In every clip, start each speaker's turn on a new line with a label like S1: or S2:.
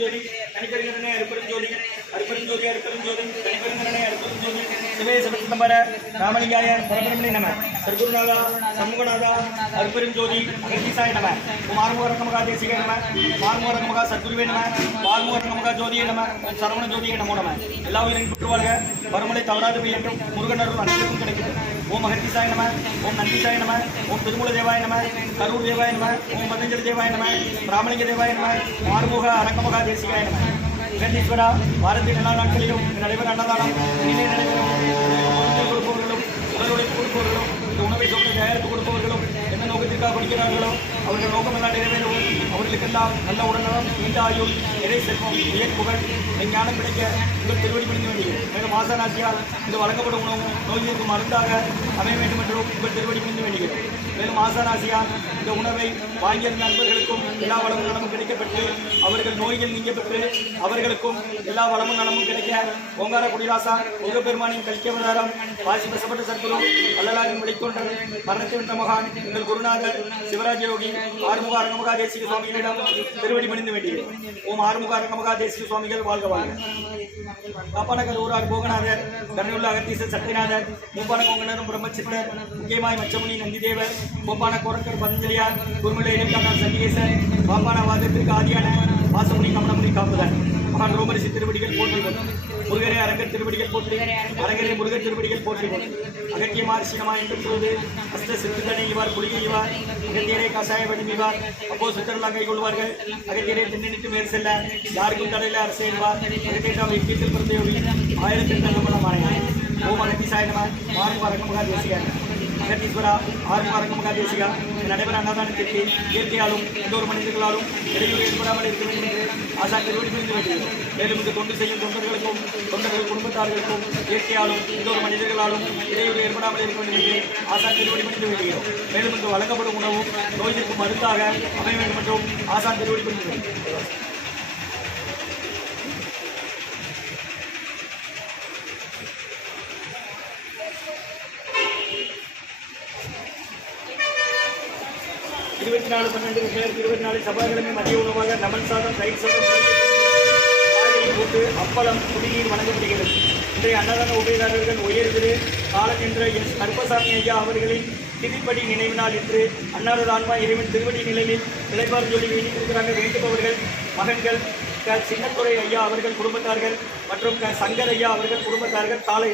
S1: அருப்பெருஞ்சோதி தனிப்பெருங்கரனே அருப்பெருஞ்சோதி அருப்பெருஞ்சோதி அருப்பெருஞ்சோதி தனிப்பெருங்கரனே அருப்பெருஞ்சோதி சிவே சிவசித்தம்பர ராமலிங்காய பரபரமணி நம சர்க்குருநாதா சண்முகநாதா அருப்பெருஞ்சோதி அகத்தீசாய நம மார்முகரங்கமகா தேசிக நம மார்முகரங்கமகா சத்குருவே நம மார்முகரங்கமகா ஜோதியே நம சரவண ஜோதியே நமோ நம. எல்லா உயிரின் புற்றுவாழ்க. வறுமலை தவறாது என்றும் முருகன் அருள் அனைவருக்கும் கிடைக்கிறது. ஓம் அகத்தீசாய நம ஓம் நந்திசாய நம ஓம் திருமூல தேவாய நம கரூர் தேவாய நம ஓம் பதஞ்சலி தேவாய நம பிராமணிக தேவாய நம மார்முக அரங்கமகா தேசிகாய நம. கந்தீஸ்வரா வாரத்தின் எல்லா நாட்களிலும் நடைபெற அன்னதானம் இனிமே நடைபெறும். கொடுப்பவர்களும் உடல் உழைப்பு கொடுப்பவர்களும் இந்த உணவை சொன்ன தயாரிப்பு கொடுப்பவர்களும் என்ன நோக்கத்திற்காக படிக்கிறார்களோ அவர்கள் நோக்கம் எல்லாம் நிறைவேறவும் அவர்களுக்கெல்லாம் நல்ல உடல்நலம் நீண்ட ஆயுள் இறை செல்வம் உயர் புகழ் ஞானம் கிடைக்க உங்கள் திருவடி முடிந்து வேண்டியது மேலும் ஆசானாசியால் இந்த வழங்கப்படும் உணவும் நோய்களுக்கு மருந்தாக அமைய வேண்டும் என்றும் உங்கள் திருவடி முடிந்து வேண்டியது மேலும் ஆசானாசியால் இந்த உணவை வாங்கியிருந்த நண்பர்களுக்கும் எல்லா வளமும் நலமும் கிடைக்கப்பட்டு அவர்கள் நோய்கள் நீங்க பெற்று அவர்களுக்கும் எல்லா வளமும் நலமும் கிடைக்க ஓங்கார குடிலாசா முருகப்பெருமானின் பெருமானின் வாசி பசப்பட்ட சத்குரு அல்லலாரின் வழித்தோன்றல் மரணத்தை வென்ற மகான் எங்கள் குருநாதர் சிவராஜ யோகி ஆறுமுக அரங்கமகா தேசிக சுவாமிகளிடம் திருவடி பணிந்து வேண்டியது ஓம் ஆறுமுக அரங்கமகா தேசிக சுவாமிகள் வாழ்க வாழ்க. பாப்பானகர் ஊரார் போகநாதர் கண்ணுள்ள அகத்தீசர் சத்யநாதர் மூப்பான கோங்கனரும் பிரம்மச்சித்தர் முக்கியமாய் மச்சமுனி நந்திதேவர் கோப்பான கோரக்கர் பதஞ்சலியார் குருமலை இலக்கான சண்டிகேசர் பாப்பான வாதத்திற்கு ஆதியான வாசமுனி கமலமுனி காப்புதன். மகான் ரோமரிசி திருவடிகள் போற்றி முருகரே அரங்கர் திருவடிகள் போற்றி. அரங்கரே முருகர் திருவடிகள் போற்றி அகத்திய மாரிசிகமா என்று சொல்வது அஸ்த சித்துதனை இவார் புலிகை இவார் அகத்தியரை கசாய வடிம் அப்போ சுத்தரெல்லாம் கை கொள்வார்கள். அகத்தியரே திண்ணிட்டு மேல் செல்ல யாருக்கும் தடையில அரசு என்பார். அகத்தியர் இக்கீட்டில் பிறந்த ஆயிரத்தி எட்டு நம்பளமான ஓம் அகத்திசாய நம. மாறு அரங்கமகா தேசிய அகத்தீஸ்வரா ஆறு அரங்கமகா தேசிகா நடைபெற அன்னதானத்திற்கு இயற்கையாலும் எந்த ஒரு மனிதர்களாலும் இடையூறு ஏற்படாமல் இருக்க வேண்டும் என்று ஆசா திருவடி புரிந்து வேண்டியது மேலும் இந்த தொண்டு செய்யும் தொண்டர்களுக்கும் தொண்டர்கள் குடும்பத்தார்களுக்கும் இயற்கையாலும் எந்த ஒரு மனிதர்களாலும் இடையூறு ஏற்படாமல் இருக்க வேண்டும் என்று ஆசா திருவடி புரிந்து வேண்டுகிறோம் மேலும் இங்கு வழங்கப்படும் உணவும் நோய்க்கு மருந்தாக அமைய வேண்டும் என்றும் ஆசா திருவடி புரிந்து இருபத்தி நாலு பன்னெண்டு ரெண்டாயிரத்தி இருபத்தி நாலு செவ்வாய்க்கிழமை மதிய உணவாக லெமன் சாதம் தயிர் சாதம் போட்டு அப்பளம் குடிநீர் வழங்கப்படுகிறது. இன்றைய அன்னதான உபயதாரர்கள் உயர்திரு காலம் என்ற எஸ் கருப்பசாமி ஐயா அவர்களின் திதிப்படி நினைவு நாள் இன்று அன்னாரது ஆன்மா இறைவன் திருவடி நிலையில் நிலைப்பார் சொல்லி வேண்டி கொடுக்கிறாங்க வேண்டுபவர்கள் மகன்கள் க சின்னத்துறை ஐயா அவர்கள் குடும்பத்தார்கள் மற்றும் க சங்கர் ஐயா அவர்கள் குடும்பத்தார்கள். காலை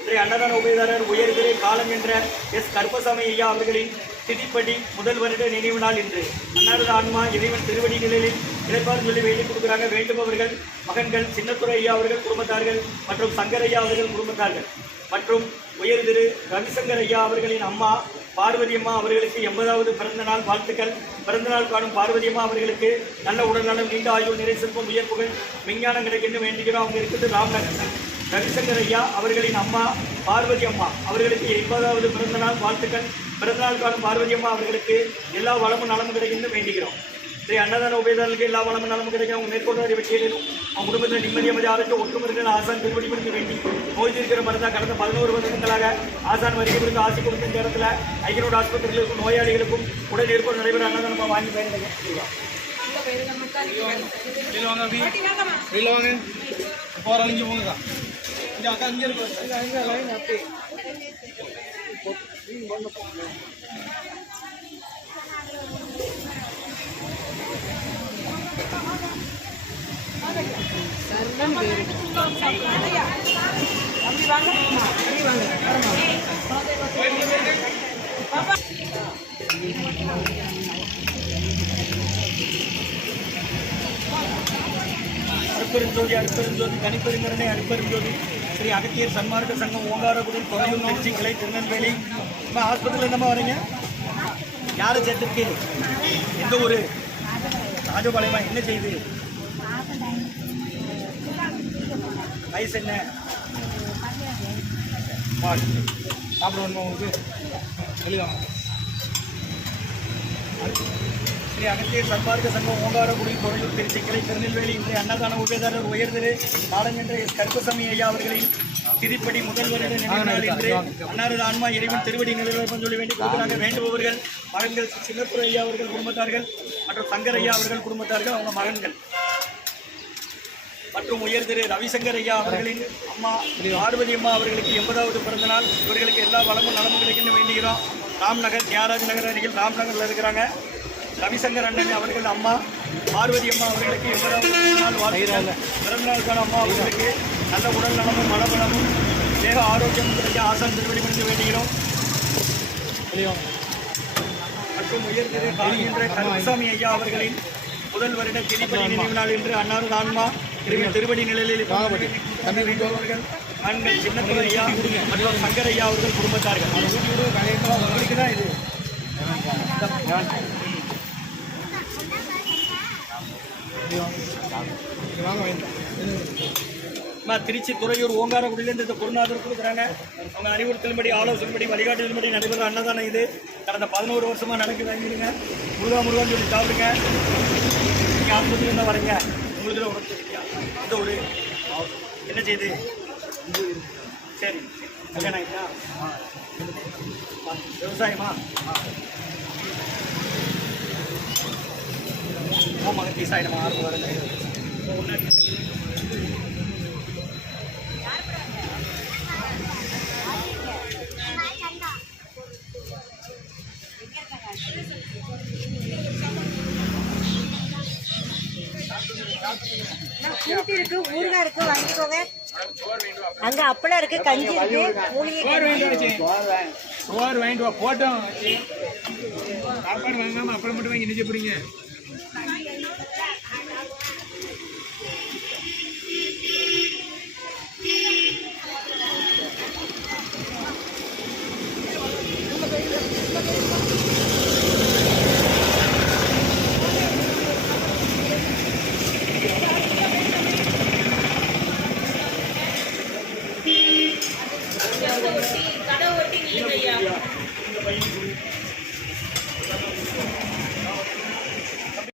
S1: இன்றைய அன்னதான உபயதாரர் உயர்திரு காலம் என்ற எஸ் கருப்பசாமி ஐயா அவர்களின் திதிப்படி முதல் வருட நினைவு நாள் இன்று. அன்னாரது ஆன்மா இறைவன் திருவடி நிலையில் இழைப்பார் சொல்லி வேண்டி கொடுக்குறாங்க. வேண்டுபவர்கள் மகன்கள் சின்னத்துறை ஐயா அவர்கள் குடும்பத்தார்கள் மற்றும் சங்கர் ஐயா அவர்கள் குடும்பத்தார்கள். மற்றும் உயர் திரு ரவிசங்கர் ஐயா அவர்களின் அம்மா பார்வதி அம்மா அவர்களுக்கு எண்பதாவது பிறந்த நாள் வாழ்த்துக்கள். பிறந்த நாள் காணும் பார்வதி அம்மா அவர்களுக்கு நல்ல உடல்நலம் நீண்ட ஆயுள் நிறை செல்வம் உயர் புகழ் விஞ்ஞானம் கிடைக்கின்ற வேண்டுகிறோம் அவங்க இருக்குது ராம்நகர் ரவிசங்கர் ஐயா அவர்களின் அம்மா பார்வதி அம்மா அவர்களுக்கு எண்பதாவது பிறந்த நாள் வாழ்த்துக்கள். பிறந்தநாள் காணும் பார்வதி அம்மா அவர்களுக்கு எல்லா வளமும் நலமும் கிடைக்கின்ற வேண்டிக்கிறோம் ஸ்ரீ அன்னதான உபயதாரர்களுக்கு எல்லா வளமும் நலமும் கிடைக்கும் அவங்க மேற்கொண்டு வெற்றியிலும் அவங்க குடும்பத்தில் நிம்மதி அமைதி ஆரோக்கிய ஒற்றுமதிகள் ஆசான் திருவடிப்படுத்த வேண்டி. நோய் தீர்க்கிற மருந்தா கடந்த பதினோரு வருடங்களாக ஆசான் வருகை புரிந்து ஆசி கொடுத்த இந்த இடத்துல ஆஸ்பத்திரிகளுக்கும் நோயாளிகளுக்கும் உடல் ஏற்போடு நடைபெற அன்னதானமாக வாங்கி பயன்படுங்க
S2: வெளியில வாங்க. அபி வெளியில வாங்க போற அழிஞ்சு போங்கக்கா. இங்க அக்கா இங்க இருக்கு. அங்க லைன் அப்படி
S1: அருப்பெருஞ்சோதி அருப்பெருஞ்சோதி தனிப்பெருங்கரனே அருப்பெருஞ்சோதி ஸ்ரீ அகத்தியர் சன்மார்க்க சங்கம் ஓங்காரகுடி தொகையும் திருச்சி கிளை திருநெல்வேலி. நம்ம ஆஸ்பத்திரியில் என்னம்மா வரீங்க? யாரை சேர்த்துருக்கீங்க எந்த ஊர்? ராஜபாளையமா? என்ன செய்யுது வயசு என்ன? பாடு. சாப்பிடணுமா உங்களுக்கு?
S2: வெளியில
S1: ஸ்ரீ அகத்தியர் சன்மார்க்க சங்கம் ஓங்காரகுடி கோயில் திருச்சி கிளை திருநெல்வேலி இன்றைய அன்னதான உபயதாரர் உயர்திரு காலம் எஸ். கருப்பசாமி ஐயா அவர்களின் திதிப்படி முதல் வருட நினைவு இன்று அன்னாரது ஆன்மா இறைவன் திருவடி நிறைவேற்றம் சொல்லி வேண்டி கொடுக்கிறாங்க வேண்டுபவர்கள் மகன்கள் சின்னத்துறை ஐயா அவர்கள் குடும்பத்தார்கள் மற்றும் சங்கர் ஐயா அவர்கள் குடும்பத்தார்கள் அவங்க மகன்கள். மற்றும் உயர் திரு ரவிசங்கர் ஐயா அவர்களின் அம்மா பார்வதி அம்மா அவர்களுக்கு எண்பதாவது பிறந்த நாள் இவர்களுக்கு எல்லா வளமும் நலமும் கிடைக்கணும் வேண்டுகிறோம். ராம்நகர் தியாகராஜ் நகர் அருகில் ராம்நகரில் இருக்கிறாங்க. ரவிசங்கர் அண்ணன் அவர்கள் அம்மா பார்வதி அம்மா அவர்களுக்கு எண்பதாவது பிறந்த நாள் வாழ்த்துக்கள் பிறந்த நாளுக்கான அம்மா அவர்களுக்கு நல்ல உடல் நலமும் மனபலமும் தேக ஆரோக்கியம் கிடைக்க ஆசான் திருவடி முடிந்து வேண்டுகிறோம். மற்றும் உயர் திரு காலகின்ற கருப்பசாமி ஐயா அவர்களின் முதல் வருட திரிபடி நினைவு நாள் என்று அன்னாரது ஆன்மா. திரு திருவடி நிலையில் அவர்கள் ஆண்கள் சின்னத்துறை ஐயா மற்றும் சங்கர் ஐயா அவர்கள் குடும்பத்தார்கள். தான் இது
S2: வாங்க வாங்க
S1: அம்மா, திருச்சி துறையூர் ஓங்காரகுடியிலிருந்து இந்த குருநாதர் கொடுக்குறாங்க. அவங்க அறிவுறுத்தலின்படி ஆலோசனைப்படி வழிகாட்டுதலின்படி நடைபெற அன்னதானம் இது. கடந்த பதினோரு வருஷமாக நடக்குது வாங்கிடுங்க. முருகா முருகான்னு சொல்லி சாப்பிடுங்க. நீங்கள் ஆஸ்பத்திரி தான் வரீங்க. உங்களுக்கு உடம்பு சரியா இந்த ஒரு என்ன செய்யுது சரி. கல்யாணம் ஆயிட்டா விவசாயமா? தீசாயிடமா ஆறு வருடம்
S3: கூட்டு இருக்கு ஊறுகாய் இருக்கு வாங்கிக்கோங்க அங்க அப்பளம் இருக்கு கஞ்சி. இருக்கு மூலிகை
S2: சோறு வாங்கிட்டு வா போட்டோம். சாப்பாடு வாங்காம அப்புறம் மட்டும் வாங்கி என்ன போறீங்க?